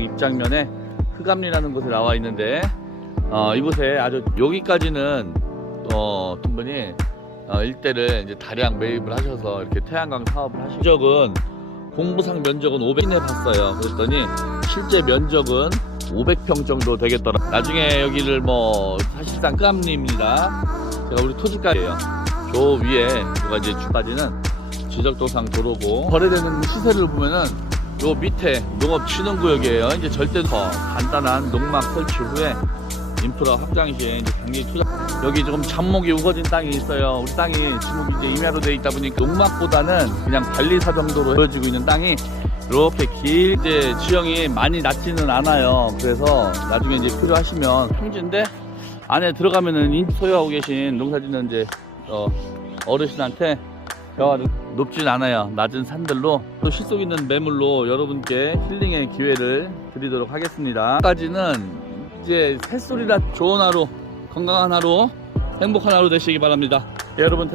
고속도로 입장면에 흑암리라는 곳에 나와 있는데 어, 이곳에 아주 여기까지는 어, 어떤 분이 어, 일대를 이제 다량 매입을 하셔서 이렇게 태양광 사업을 하신 적은 공부상 면적은 500인 해봤어요. 그랬더니 실제 면적은 500평 정도 되겠더라. 나중에 여기를 뭐 사실상 흑암리입니다. 제가 우리 토지가예요. 저 위에 여기가 이제 주까지는 지적도상 도로고 거래되는 시세를 보면은 요 밑에 농업 진흥구역이에요. 이제 절대 더 간단한 농막 설치 후에 인프라 확장 시에 이제 굉장히 투자. 여기 조금 잡목이 우거진 땅이 있어요. 우리 땅이 지금 이제 임야로 돼 있다 보니까 농막보다는 그냥 관리사 정도로 보여지고 있는 땅이 이렇게 길 이제 지형이 많이 낮지는 않아요. 그래서 나중에 이제 필요하시면 평지인데 안에 들어가면은 인- 소유하고 계신 농사짓는 이제 어, 어르신한테 벼가 높진 않아요. 낮은 산들로 또 실속 있는 매물로 여러분께 힐링의 기회를 드리도록 하겠습니다. 까지는 이제 새소리라 좋은 하루, 건강한 하루, 행복한 하루 되시기 바랍니다. 예, 여러분.